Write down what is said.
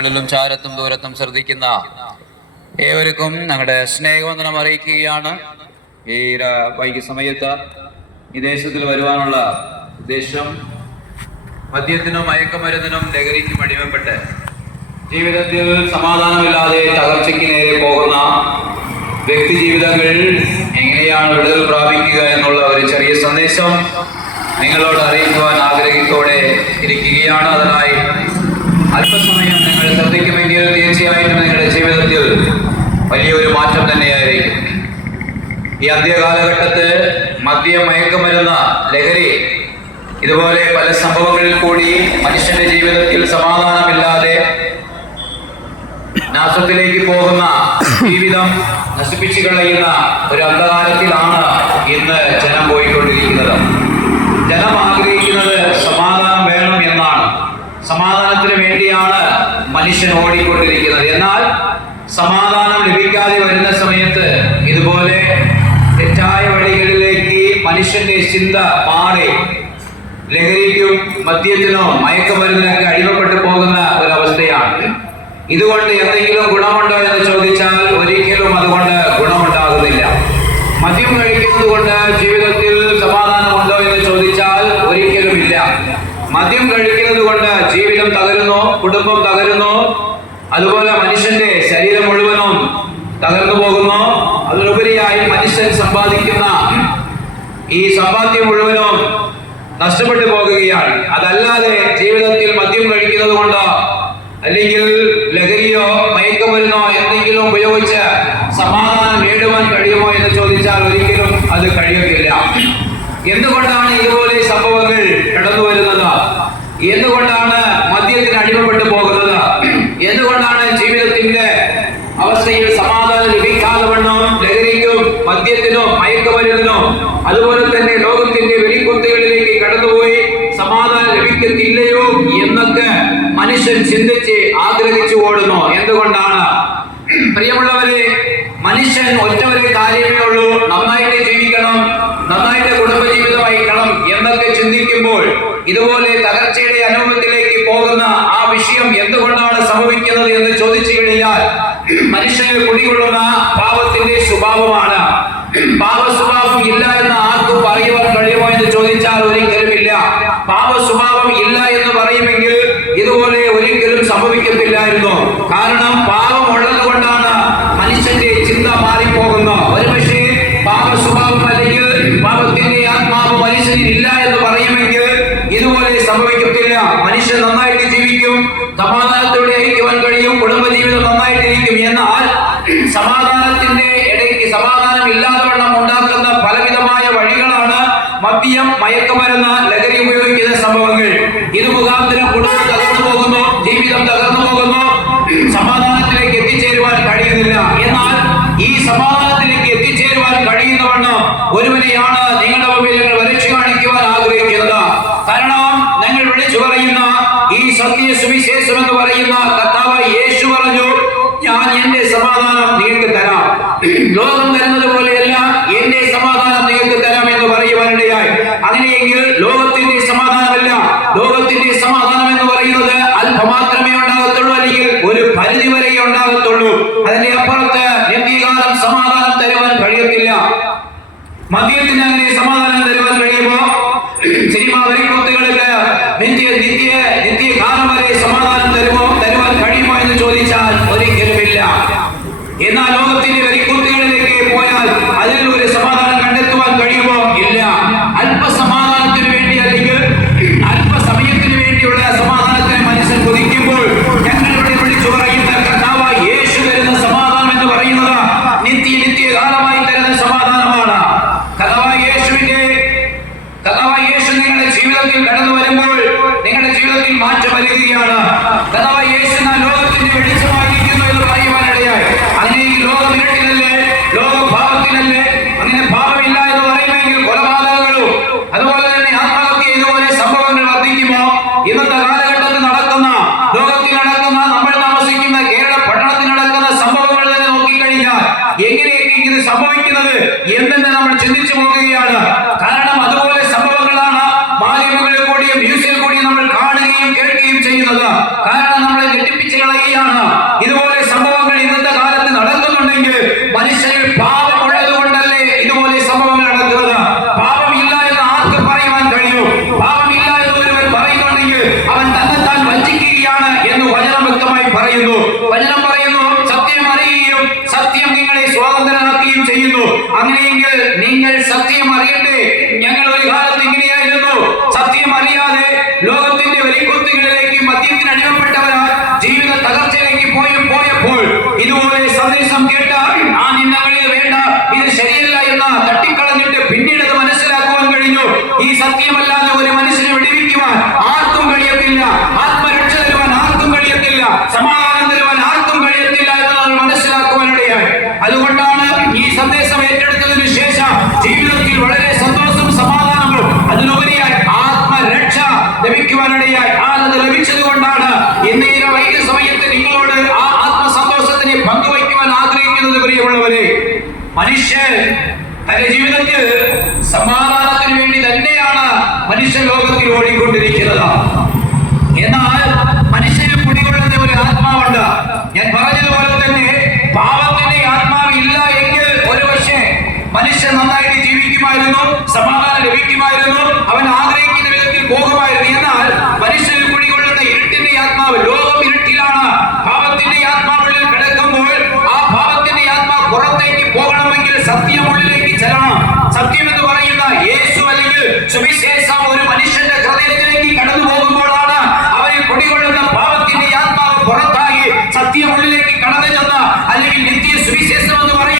ും ചാരത്തും ദൂരത്തും ശ്രദ്ധിക്കുന്ന ഏവർക്കും ഞങ്ങളുടെ സ്നേഹവന്ദനം അറിയിക്കുകയാണ്. ഈ വൈകി സമയത്ത് ഈ ദേശത്തിൽ വരുവാനുള്ള ഉദ്ദേശം മദ്യത്തിനും മയക്കുമരുന്നിനും ലഹരിക്കും അടിമപ്പെട്ട് ജീവിതത്തിൽ സമാധാനമില്ലാതെ തകർച്ചയ്ക്ക് നേരെ പോകുന്ന വ്യക്തി ജീവിതങ്ങൾ എങ്ങനെയാണ് വിടുതൽ പ്രാപിക്കുക എന്നുള്ള ഒരു ചെറിയ സന്ദേശം നിങ്ങളോട് അറിയിക്കുവാൻ ആഗ്രഹിക്കോടെ ഇരിക്കുകയാണ്. അതിനായി അല്പസമയം നിങ്ങൾ ശ്രദ്ധിക്കുമെങ്കിൽ തീർച്ചയായിട്ടും നിങ്ങളുടെ ജീവിതത്തിൽ വലിയൊരു മാറ്റം തന്നെയായിരിക്കും. ഈ അന്ത്യകാലഘട്ടത്ത് മദ്യം, മയക്കുമരുന്ന്, ലഹരി ഇതുപോലെ പല സംഭവങ്ങളിൽ കൂടി മനുഷ്യന്റെ ജീവിതത്തിൽ സമാധാനമില്ലാതെ നാശത്തിലേക്ക് പോകുന്ന ജീവിതം നശിപ്പിച്ചു കളയുന്ന ഒരു അന്ധകാരത്തിലാണ് ഇന്ന് ജനം പോയിക്കൊണ്ടിരിക്കുന്നത്. ജനം ആഗ്രഹിക്കുന്നത് സമാധാനം വേണം എന്നാണ്. സമാധാനത്തിന് വേണ്ടിയാണ് മനുഷ്യൻ ഓടിക്കൊണ്ടിരിക്കുന്നത്. എന്നാൽ സമാധാനം ലഭിക്കാതെ വരുന്ന സമയത്ത് ഇതുപോലെ തെറ്റായ വഴികളിലേക്ക് മനുഷ്യന്റെ ചിന്ത മാറി ലഹരിക്കും മദ്യത്തിനോ മയക്കുമരുന്നിനൊക്കെ അടിമപ്പെട്ടു പോകുന്ന ഒരവസ്ഥയാണ്. ഇതുകൊണ്ട് എന്തെങ്കിലും ഗുണമുണ്ടോ എന്ന് ചോദിച്ചാൽ ഒരിക്കലും അതുകൊണ്ട് ഗുണമുണ്ടാകുന്നില്ല. മദ്യം കഴിക്കുന്നത് കൊണ്ട് ജീവിതത്തിൽ സമാധാനമുണ്ടോ എന്ന് ചോദിച്ചാൽ ഒരിക്കലും ഇല്ല. മദ്യം കഴിക്കുന്നത് കൊണ്ട് ജീവിതം തകരുന്നു, കുടുംബം തകരുന്നു, അതുപോലെ മനുഷ്യന്റെ ശരീരം മുഴുവനും തകർന്നു പോകുന്നു. അതിലുപരിയായി മനുഷ്യൻ സമ്പാദിക്കുന്ന ഈ സമ്പാദ്യം മുഴുവനും നഷ്ടപ്പെട്ടു പോകുകയാണ്. അതല്ലാതെ ജീവിതത്തിൽ മദ്യം കഴിക്കുന്നത് കൊണ്ട് അല്ലെങ്കിൽ ലഹരിയോ മയക്കുമരുന്നോ എന്തെങ്കിലും ഉപയോഗിച്ച് സമാധാനം നേടുവാൻ കഴിയുമോ എന്ന് ചോദിച്ചാൽ ഒരിക്കലും അത് കഴിയുകയില്ല. എന്തുകൊണ്ടാണ് ഇതുപോലെ സംഭവങ്ങൾ കടന്നു വരുന്നത്? എന്തുകൊണ്ടാണ് മദ്യത്തിന് അടിമപ്പെട്ടു പോകുന്നത്? എന്തുകൊണ്ടാണ് ജീവിതത്തിന്റെ അവസ്ഥയിൽ സമാധാനം ലഭിക്കാതെ വണ്ണം ലഹരിക്കും മദ്യത്തിനും മയക്കുമരുന്നിനും അതുപോലെ തന്നെ ലോകത്തിന്റെ വെടിക്കുത്തുകളിലേക്ക് കടന്നുപോയി സമാധാനം ലഭിക്കത്തില്ലയോ എന്നൊക്കെ മനുഷ്യൻ ചിന്തിച്ച് ആഗ്രഹിച്ചു ഓടുന്നു? എന്തുകൊണ്ടാണ്? പ്രിയമുള്ളവരെ, മനുഷ്യൻ ഒറ്റ ഒരു കാര്യമേ ഉള്ളൂ, നന്നായിട്ട് ജീവിക്കണം, നന്നായിട്ട് കുടുംബജീവിതം അയക്കണം എന്നൊക്കെ ചിന്തിക്കുമ്പോൾ ഇതുപോലെ തകർച്ചയുടെ അനുഭവത്തിലേക്ക് പോകുന്ന ആ വിഷയം എന്തുകൊണ്ടാണ് സംഭവിക്കുന്നത് എന്ന് ചോദിച്ചു കഴിഞ്ഞാൽ മനുഷ്യന് കുടികൊള്ളുന്ന പാപത്തിന്റെ സ്വഭാവമാണ്. പാപ സ്വഭാവം ഇല്ല എന്ന് ആർക്കും പറയുവാൻ കഴിയുമോ എന്ന് ചോദിച്ചാൽ ഒരിക്കലും ഇല്ല. പാപ സ്വഭാവം ഇല്ല എന്ന് പറയുമെങ്കിൽ ഇതുപോലെ ഒരിക്കലും സംഭവിക്കത്തില്ലായിരുന്നു. കാരണം പാപം ഉള്ളത് കൊണ്ടാണ് മനുഷ്യന്റെ ചിന്ത മാറിപ്പോകുന്നത്. ഒരുപക്ഷെ പാപ സ്വഭാവം അല്ലെങ്കിൽ പാപത്തിന്റെ ആത്മാവ് മനുഷ്യനിൽ ഇല്ല എന്ന് പറയുമെങ്കിൽ ഇതുപോലെ സംഭവിക്കത്തില്ല. മനുഷ്യൻ നന്നായിട്ട് ജീവിക്കും, സമാധാനത്തോടെ അയക്കുവാൻ കഴിയും, കുടുംബജീവിതം നന്നായിട്ടിരിക്കും. എന്നാൽ സമാധാനത്തിന്റെ ഇടയ്ക്ക് സമാധാനം ഇല്ലാതെ വണ്ണം ഉണ്ടാക്കുന്ന പലവിധമായ വഴികളാണ് മദ്യം, മയക്കുമരുന്ന്, ലഹരി ഉപയോഗിക്കുന്ന സംഭവങ്ങൾ. ഇത് മുഖാന്തരം കുടുംബം തകർന്നു പോകുന്നു, ജീവിതം തകർന്നു പോകുന്നു, സമാധാനത്തിലേക്ക് എത്തിച്ചേരുവാൻ കഴിയുന്നില്ല. എന്നാൽ ഈ സമാധാനത്തിലേക്ക് എത്തിച്ചേരുവാൻ കഴിയുന്നവണ്ണം ഒരുവനെയാണ് നിങ്ങളുടെ മുമ്പിൽ ഞങ്ങൾ വരച്ചു കാണിക്കുവാൻ ആഗ്രഹിക്കുന്നത്. കാരണം ഞങ്ങൾ വിളിച്ചു പറയുന്ന ഈ സത്യ സുവിശേഷം എന്ന് പറയുന്ന കർത്താവ് യേശു പറഞ്ഞു, ഞാൻ എന്റെ സമാധാനം നിങ്ങൾക്ക് തരാം, ലോകം തരുന്നത് പോലെയല്ല എന്റെ സമാധാനം നിങ്ങൾക്ക് തരാം എന്ന് പറയുവാനിടയായി. അങ്ങനെയെങ്കിൽ ലോകത്തിന്റെ സമാധാനമല്ല, ലോകത്തിന്റെ സമാധാനം എന്ന് പറയുന്നത് അല്പമാത്രമേ ഉണ്ടാകത്തുള്ളൂ, അല്ലെങ്കിൽ ഒരു പരിധി വരെ ഉണ്ടാകത്തുള്ളൂ. അതിന്റെ അപ്പുറത്ത് നിത്യകാലം സമാധാനം തരുവാൻ കഴിയത്തില്ല. മദ്യത്തിന് അങ്ങനെ സമാധാനം തരുവാൻ കഴിയുമോ? സിനിമ വരിക്കുത്തുകൾക്ക് നിത്യകാലം വരെ സമാധാനം തരുവാൻ കഴിയുമോ എന്ന് ചോദിച്ചാൽ ഒരിക്കലുമില്ല. എന്നാൽ ലോകത്തിന്റെ വരിക്കുത്തുകളിലേക്ക് പോയാൽ അതിൽ ഒരു സമാധാനം കണ്ടെത്തുവാൻ കഴിയുമോ? ഇല്ല. അല്പസമാധാനത്തിന് വേണ്ടി അല്ലെങ്കിൽ അല്പസമയത്തിന് വേണ്ടിയുള്ള സമാധാനത്തിന് മനുഷ്യൻ കൊതിക്കുമ്പോൾ ഞങ്ങൾ ഇവിടെ വിളിച്ചു പറയുന്ന കർത്താവ് യേശു തരുന്ന സമാധാനം എന്ന് പറയുന്നത് നിത്യകാലമായി തരുന്ന സമാധാനമാണ്. കർത്താവ് യേശു നിങ്ങളുടെ ജീവിതത്തിൽ കടന്നു വരുമ്പോൾ നിങ്ങളുടെ ജീവിതത്തിൽ മാറ്റം വരികയാണ്. കർത്താവ് യേശു ലോകത്തിന്റെ വെളിച്ചമായിരിക്കുന്നു എന്ന് പറയുവാനിടയായി. അങ്ങനെ ഈ ലോകം ഇരുട്ടിനല്ലേ, ലോകം പാപത്തിനല്ലേ. അങ്ങനെ പാപമില്ല എന്ന് പറയുമെങ്കിൽ കൊലപാതകങ്ങളും അതുപോലെ തന്നെ ആത്മഹത്യ ഇതുപോലെ സംഭവങ്ങൾ വർദ്ധിക്കുമോ? ഇന്നത്തെ കാലഘട്ടത്തിൽ നടക്കുന്ന, ലോകത്തിൽ നടക്കുന്ന, നമ്മൾ താമസിക്കുന്ന കേരള പട്ടണത്തിൽ നടക്കുന്ന സംഭവങ്ങൾ തന്നെ നോക്കിക്കഴിഞ്ഞാൽ എങ്ങനെയൊക്കെ ഇത് സംഭവിക്കുന്നത് എന്തെന്ന് നമ്മൾ ചിന്തിച്ചു പോകുകയാണ്. കാരണം അതുപോലെ സംഭവങ്ങളാണ് മാധ്യമങ്ങളിൽ കൂടിയും ന്യൂസിൽ കൂടിയും നമ്മൾ കാണുകയും കേൾക്കുകയും ചെയ്യുന്നത്. കാരണം നമ്മളെ ഞെട്ടിപ്പിച്ച് കളയുക വചനം വ്യക്തമായി പറയുന്നു. വചനം പറയുന്നു, സത്യം അറിയുകയും സത്യം നിങ്ങളെ സ്വാതന്ത്ര്യമാക്കുകയും ചെയ്യുന്നു. അങ്ങനെയെങ്കിൽ നിങ്ങൾ സത്യം അറിയട്ടെ. ഞങ്ങൾ ഒരു കാലത്ത് ഇങ്ങനെയായിരുന്നു. സത്യം അറിയാതെ ലോകത്തിന്റെ വെളിക്കുത്തുകളിലേക്ക് മദ്യത്തിന് അടിമപ്പെട്ടവരാൽ ജീവിത തകർച്ചയിലേക്ക് പോയപ്പോൾ ഇതുപോലെ സന്ദേശം കേട്ടാൽ ആ നിന്നകളിൽ വേണ്ട, ഇത് ശരിയല്ല എന്ന് തട്ടിക്കളഞ്ഞിട്ട് പിന്നീട് അത് മനസ്സിലാക്കുവാൻ കഴിഞ്ഞു. ഈ സത്യമല്ലാതെ ഒരു മനുഷ്യനെ വിടുവിക്കുവാൻ ആർക്കും കഴിയത്തില്ല, ആത്മരക്ഷ തരുവാൻ ആർക്കും കഴിയത്തില്ല, സമാധാനം തരുവാൻ ആർക്കും കഴിയത്തില്ല എന്ന് മനസ്സിലാക്കുവാനിടയായി. അതുകൊണ്ടാണ് ഈ സന്ദേശം ഏറ്റെടുത്തതിനു ശേഷം ജീവിതത്തിൽ വളരെ സന്തോഷവും സമാധാനവും അതിനുപരിയായി ആത്മരക്ഷ ലഭിക്കുവാനിടയായി. അത് ലഭിച്ചത് കൊണ്ടാണ് ഇന്ന് ഈ വൈകിയ സമയത്ത് നിങ്ങളോട് ആ ആത്മസന്തോഷത്തിനെ പങ്കുവയ്ക്കുവാൻ ആഗ്രഹിക്കുന്നത്. പ്രിയമുള്ളവരെ, മനുഷ്യൻ തന്റെ ജീവിതത്തിൽ സമാധാനത്തിന് വേണ്ടി തന്നെയാണ് മനുഷ്യ ലോകത്തിൽ ഓടിക്കൊണ്ടിരിക്കുന്നത്. എന്നാൽ മനുഷ്യന് കുടികൊള്ളുന്ന ഒരു ആത്മാവുണ്ട്. ഞാൻ പറഞ്ഞതുപോലെ തന്നെ പാപത്തിന്റെ ആത്മാവ് ഇല്ല എങ്കിൽ ഒരുപക്ഷെ മനുഷ്യൻ നന്നായിട്ട് ജീവിക്കുമായിരുന്നു, സമാധാനം ലഭിക്കുമായിരുന്നു, അവൻ ആഗ്രഹിക്കുന്ന വിധത്തിൽ പോകുമായിരുന്നു. എന്നാൽ മനുഷ്യന് കുടികൊള്ളുന്ന ഇരുട്ടിന്റെ ആത്മാവ്, ലോകം ഇരുട്ടിലാണ്. പാപത്തിന്റെ ആത്മാവുള്ളിൽ കിടക്കുമ്പോൾ ആ പാപത്തിന്റെ ആത്മാവ് പുറത്തേക്ക് പോകണമെങ്കിൽ സത്യമുള്ളിലേക്ക് ചെല്ലണം. സത്യം എന്ന് പറയുന്ന യേശു അല്ലെങ്കിൽ സുവിശേഷ